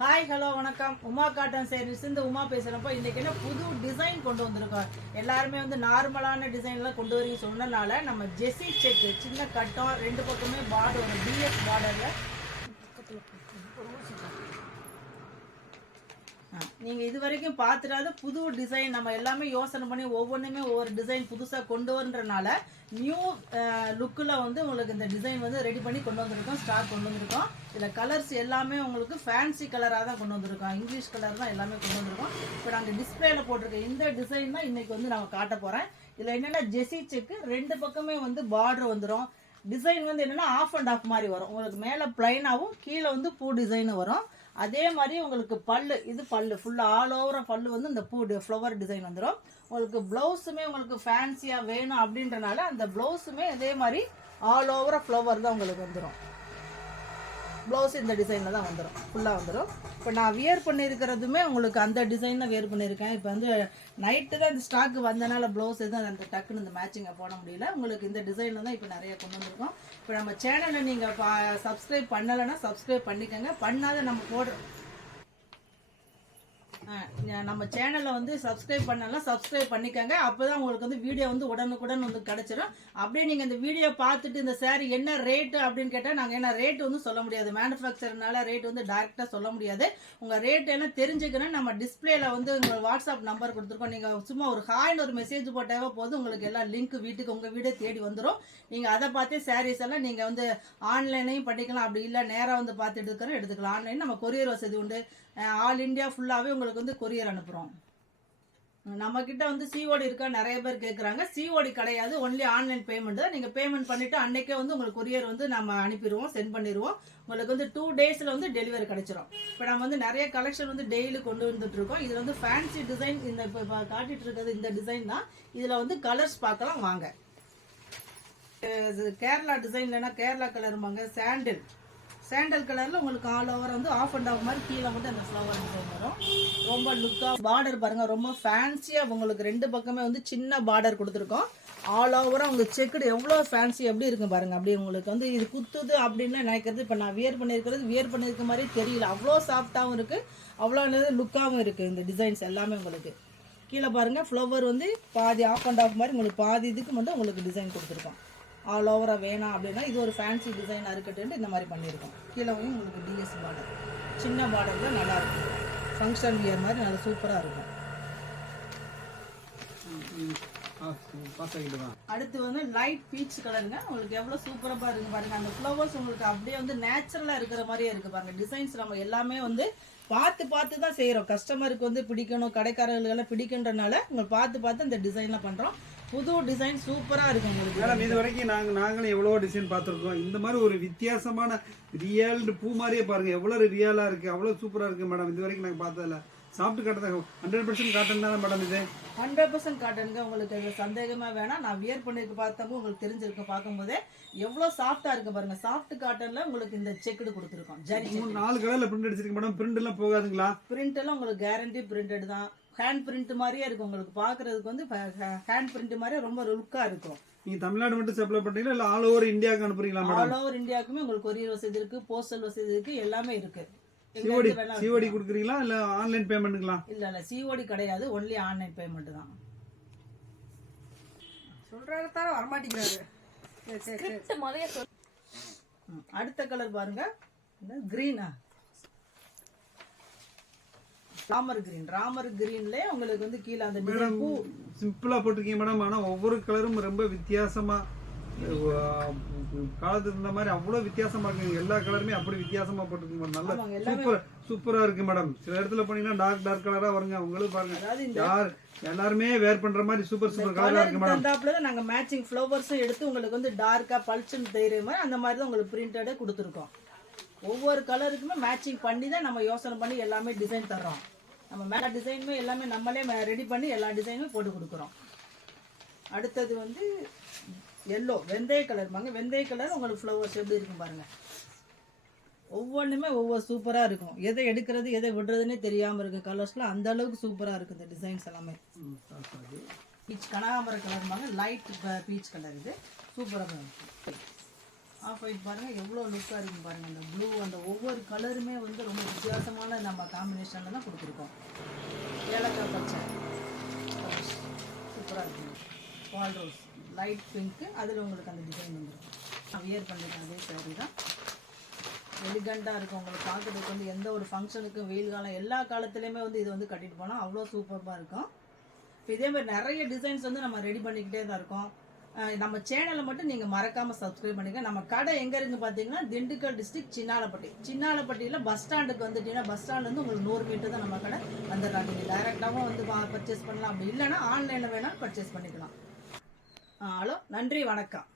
Hi hello வணக்கம். Uma cotton saris இந்த உமா பேசுகிறப்போ இன்றைக்கி என்ன புது டிசைன் கொண்டு வந்திருக்கோம். எல்லாருமே வந்து நார்மலான டிசைன்லாம் கொண்டு வரீங்க சொன்னனால நம்ம ஜெஸி செக்கு சின்ன கட்டம் 2 பக்கமே பார்டர் வரும். டிஎஸ் பார்டரில் நீங்கள் இது வரைக்கும் பார்த்துடாத புது டிசைன் நம்ம எல்லாமே யோசனை பண்ணி ஒவ்வொன்றுமே ஒவ்வொரு டிசைன் புதுசாக கொண்டு வரன்றனால நியூ லுக்கில் வந்து உங்களுக்கு இந்த டிசைன் வந்து ரெடி பண்ணி கொண்டு வந்திருக்கோம். ஸ்டாக் கொண்டு வந்திருக்கோம். இதில் கலர்ஸ் எல்லாமே உங்களுக்கு ஃபேன்சி கலராக தான் கொண்டு வந்திருக்கோம். இங்கிலீஷ் கலர் தான் எல்லாமே கொண்டு வந்திருக்கோம். இப்போ நாங்கள் டிஸ்பிளேல போட்டிருக்கோம் இந்த டிசைன் தான் இன்றைக்கி வந்து நான் காட்ட போகிறேன். இதில் என்னென்னா ஜெஸி செக்கு 2 பக்கமே வந்து பார்டர் வந்துடும். டிசைன் வந்து என்னென்னா ஆஃப் அண்ட் ஆஃப் மாதிரி வரும். உங்களுக்கு மேலே ப்ளைனாகவும் கீழே வந்து பூ டிசைன் வரும். அதே மாதிரி உங்களுக்கு பல்லு, இது பல்லு ஃபுல்லாக ஆல் ஓவராக பல்லு வந்து இந்த பூ ஃப்ளவர் டிசைன் வந்துடும். உங்களுக்கு ப்ளவுஸுமே உங்களுக்கு ஃபேன்சியாக வேணும் அப்படின்றனால அந்த ப்ளவுஸுமே அதே மாதிரி ஆல் ஓவராக ஃப்ளவர் தான் உங்களுக்கு வந்துடும். ப்ளவுஸ் இந்த டிசைனில் தான் வந்துடும், ஃபுல்லாக வந்துடும். இப்போ நான் வியர் பண்ணியிருக்கிறதுமே உங்களுக்கு அந்த டிசைன் தான் வியர் பண்ணியிருக்கேன். இப்போ வந்து நைட்டு தான் இந்த ஸ்டாக்கு வந்தனால ப்ளவுஸ் எதுவும் அந்த டக்குன்னு இந்த மேட்சிங்கை போட முடியல. உங்களுக்கு இந்த டிசைனில் தான் இப்போ நிறைய கொண்டு வந்திருக்கோம். இப்போ நம்ம சேனலை நீங்கள் சப்ஸ்கிரைப் பண்ணலைன்னா சப்ஸ்கிரைப் பண்ணிக்கோங்க. பண்ணாத நம்ம நம்ம சேனலை வந்து சப்ஸ்கிரைப் பண்ணலாம், சப்ஸ்கிரைப் பண்ணிக்கோங்க. அப்போ தான் உங்களுக்கு வந்து வீடியோ வந்து உடனுக்குடன் வந்து கிடச்சிடும். அப்படியே நீங்கள் இந்த வீடியோ பார்த்துட்டு இந்த சாரீ என்ன ரேட்டு அப்படின்னு கேட்டால் நாங்கள் என்ன ரேட்டு வந்து சொல்ல முடியாது. மேனுஃபேக்சர்னால ரேட் வந்து டைரெக்டாக சொல்ல முடியாது. உங்கள் ரேட் என்ன தெரிஞ்சுக்கணும் நம்ம டிஸ்பிளேல வந்து உங்கள் வாட்ஸ்அப் நம்பர் கொடுத்துருக்கோம். நீங்கள் சும்மா ஒரு ஹாய்னு ஒரு மெசேஜ் போட்டாவே போதும், உங்களுக்கு எல்லாம் லிங்க் வீட்டுக்கு உங்கள் வீடே தேடி வந்துடும். நீங்கள் அதை பார்த்தே சாரீஸ் எல்லாம் நீங்கள் வந்து ஆன்லைனையும் பண்ணிக்கலாம். அப்படி இல்லை நேராக வந்து பார்த்து எடுத்துக்கலாம். ஆன்லைன் நம்ம கொரியர் வசதி உண்டு. ஆல் இண்டியா ஃபுல்லாகவே உங்களுக்கு வந்து கொரியர் அனுப்புகிறோம். நம்மக்கிட்ட வந்து சிஓடி இருக்கா நிறைய பேர் கேட்குறாங்க. சிஓடி கிடையாது, ஒன்லி ஆன்லைன் பேமெண்ட் தான். நீங்கள் பேமெண்ட் பண்ணிவிட்டு அன்றைக்கே வந்து உங்களுக்கு கொரியர் வந்து நம்ம அனுப்பிடுவோம், சென்ட் பண்ணிடுவோம். உங்களுக்கு வந்து 2 டேஸில் வந்து டெலிவரி கிடைச்சிரும். இப்போ நம்ம வந்து நிறைய கலெக்ஷன் வந்து டெய்லி கொண்டு வந்துட்டுருக்கோம். இதில் வந்து ஃபேன்சி டிசைன் இந்த இப்போ காட்டிகிட்டு இருக்கிறது இந்த டிசைன் தான். இதில் வந்து கலர்ஸ் பார்க்கலாம் வாங்க. கேரளா டிசைன் இல்லைன்னா கேரளா கலருமாங்க. சாண்டல் கலரில் உங்களுக்கு ஆல் ஓவர் வந்து ஆஃப் அண்ட் ஆஃப் மாதிரி கீழே மட்டும் அந்த ஃப்ளவர் டிசைன் வரும். ரொம்ப லுக்காக பார்டர் பாருங்கள், ரொம்ப ஃபேன்சியாக உங்களுக்கு 2 பக்கமே வந்து சின்ன பார்டர் கொடுத்துருக்கோம். ஆல் ஓவராக உங்களுக்கு செக்குடு எவ்வளோ ஃபேன்சி எப்படி இருக்கும் பாருங்கள். அப்படி உங்களுக்கு வந்து இது குத்துது அப்படின்னு நினைக்கிறது. இப்போ நான் வியர் பண்ணியிருக்க மாதிரி தெரியல. அவ்வளோ சாஃப்டாகவும் இருக்குது, அவ்வளோ லுக்காகவும் இருக்குது. இந்த டிசைன்ஸ் எல்லாமே உங்களுக்கு கீழே பாருங்கள் ஃப்ளவர் வந்து பாதி ஆஃப் அண்ட் ஆஃப் மாதிரி உங்களுக்கு பாதி இதுக்கு மட்டும் உங்களுக்கு டிசைன் கொடுத்துருக்கோம். ஆல் ஓவராக வேணாம் அப்படின்னா இது ஒரு ஃபேன்சி டிசைனாக இருக்கட்டுன்ட்டு இந்த மாதிரி பண்ணியிருக்கோம். கீழேவும் உங்களுக்கு டிஎஸ் பார்டர் சின்ன பார்டரில் நல்லாயிருக்கும். ஃபங்க்ஷன் வியர் மாதிரி நல்லா சூப்பராக இருக்கும். அடுத்து வந்து லைட் பீச் கலருங்க. உங்களுக்கு எவ்வளோ சூப்பராக இருக்கு பாருங்கள். அந்த ஃப்ளவர்ஸ் உங்களுக்கு அப்படியே வந்து நேச்சுரலாக இருக்கிற மாதிரியே இருக்குது பாருங்கள். டிசைன்ஸ் நம்ம எல்லாமே வந்து பார்த்து தான் செய்கிறோம். கஸ்டமருக்கு வந்து பிடிக்கணும், கடைக்காரர்களுக்கெல்லாம் பிடிக்குன்றனால உங்களுக்கு பார்த்து இந்த டிசைன்லாம் பண்ணுறோம். புது டிசைன் சூப்பராக இருக்கும் உங்களுக்கு. மேடம் இது வரைக்கும் நாங்களும் எவ்வளோ டிசைன் பார்த்துருக்கோம். இந்த மாதிரி ஒரு வித்தியாசமான ரியல் பூ மாதிரியே பாருங்கள், எவ்வளோ ரியலாக இருக்குது, அவ்வளோ சூப்பராக இருக்குது மேடம். இது வரைக்கும் நாங்கள் பார்த்ததில்ல. சாப்பிட்டு காட்டுறதா 100% காட்டன் தானே மேடம் இது? 100% காட்டனுங்க. உங்களுக்கு சந்தேகமாக வேணாம். நான் வியர் பண்ணிருக்கு பார்த்தப்போ உங்களுக்கு தெரிஞ்சிருக்கு. பார்க்கும்போதே எவ்வளோ சாஃப்டாக இருக்கு பாருங்க. சாஃப்ட் காட்டனில் உங்களுக்கு இந்த செக்குடு கொடுத்துருக்கோம். ஜரி 4 கலரில் பிரிண்ட் அடிச்சிருக்கு மேடம். பிரிண்ட் எல்லாம் போகாதுங்களா? பிரிண்ட் எல்லாம் உங்களுக்கு கேரண்டி பிரிண்டட் தான். ஹேண்ட் பிரிண்ட் மாதிரியே இருக்கும். உங்களுக்கு பார்க்கறதுக்கு வந்து ஹேண்ட் பிரிண்ட் மாதிரியே ரொம்ப லுக்காக இருக்கும். நீங்க தமிழ்நாடு மட்டும் சப்ளை பண்றீங்களா இல்ல ஆல் ஓவர் இந்தியாவுக்கு அனுப்புறீங்களா மேடம்? ஆல் ஓவர் இந்தியாவுக்குமே உங்களுக்கு கொரியர் வசதி இருக்கு, போஸ்டல் வசதி இருக்கு, எல்லாமே இருக்கு. சிஓடி கொடுக்குறீங்களா இல்ல ஆன்லைன் பேமெண்ட்டுங்களா? இல்ல சிஓடி கிடையாது, ஒன்லி ஆன்லைன் பேமெண்ட் தான். சொல்றாரு தர வர மாட்டேங்கிறாரு. அடுத்த கலர் பாருங்க, கிரீனா ராமர் கிரீன்ல உங்களுக்கு வந்து கீழே அந்த மேடம் சிம்பிளா போட்டிருக்கீங்க மேடம். ஆனா ஒவ்வொரு கலரும் ரொம்ப வித்தியாசமா காலத்துக்கு இந்த மாதிரி அவ்வளவு வித்தியாசமா இருக்கு. எல்லா கலருமே அப்படி வித்தியாசமா போட்டிருக்கீங்க. நல்ல சூப்பரா இருக்கு மேடம். சில இடத்துல போனீங்கன்னா டார்க் கலரா வருங்க. உங்களுக்கு பாருங்க யார் எல்லாருமே வேர் பண்ற மாதிரி சூப்பர் கலரா இருக்கு மேடம். அந்தாப்ல நாங்க மேட்சிங் ஃப்ளவர்ஸும் எடுத்து உங்களுக்கு வந்து டார்க்கா பல்ச்சுன்னு தெரியுற மாதிரி அந்த மாதிரி தான் உங்களுக்கு பிரிண்டடே கொடுத்துருக்கோம். ஒவ்வொரு கலருக்குமே மேட்சிங் பண்ணி தான் நம்ம யோசனை பண்ணி எல்லாமே டிசைன் தர்றோம். நம்ம மேலே டிசைனுமே எல்லாமே நம்மளே ரெடி பண்ணி எல்லா டிசைனுமே போட்டு கொடுக்குறோம். அடுத்தது வந்து எல்லோ வெந்தய கலர் பாங்க. வெந்தய கலர் உங்களுக்கு ஃப்ளவர்ஸ் எப்படி இருக்கும் பாருங்கள். ஒவ்வொன்றுமே ஒவ்வொரு சூப்பராக இருக்கும். எதை எடுக்கிறது எதை விடுறதுன்னே தெரியாமல் இருக்குது. கலர்ஸ்லாம் அந்த அளவுக்கு சூப்பராக இருக்குது இந்த டிசைன்ஸ் எல்லாமே. பீச் கனகாம்பர கலர் பாங்க. லைட் பீச் கலர் இது சூப்பராக இருக்கும். ஆஃப் ஒயிட் பாருங்கள் எவ்வளோ லுக்காக இருக்கும் பாருங்கள். அந்த ப்ளூ அந்த ஒவ்வொரு கலருமே வந்து ரொம்ப வித்தியாசமான நம்ம காம்பினேஷனில் தான் கொடுத்துருக்கோம். ஏலக்காய் பச்சை சூப்பராக இருக்கும். பால் ரோஸ் லைட் பிங்க்கு, அதில் உங்களுக்கு அந்த டிசைன் வந்துருக்கும். நான் வியர் பண்ணிருக்கேன் அதே சாரி தான். எலிகண்டாக இருக்கும். உங்களுக்கு பார்க்குறதுக்கு வந்து எந்த ஒரு ஃபங்க்ஷனுக்கும் வெயில் காலம் எல்லா காலத்துலேயுமே வந்து இது வந்து கட்டிட்டு போனால் அவ்வளோ சூப்பராக இருக்கும். இப்போ இதே மாதிரி நிறைய டிசைன்ஸ் வந்து நம்ம ரெடி பண்ணிக்கிட்டே தான் இருக்கோம். நம்ம சேனலை மட்டும் நீங்கள் மறக்காமல் சப்ஸ்கிரைப் பண்ணிக்க. நம்ம கடை எங்கே இருக்குன்னு பார்த்தீங்கன்னா திண்டுக்கல் டிஸ்ட்ரிக்ட் சின்னாலப்பட்டியில் பஸ் ஸ்டாண்டுக்கு வந்துட்டீங்கன்னா பஸ் ஸ்டாண்ட்லேருந்து உங்களுக்கு 100 மீட்டர் தான் நம்ம கடை வந்துடலாம். நீங்கள் டைரெக்டாகவும் வந்து பர்ச்சேஸ் பண்ணலாம், அப்படி இல்லைன்னா ஆன்லைனில் வேணாலும் பர்ச்சேஸ் பண்ணிக்கலாம். ஹலோ, நன்றி, வணக்கம்.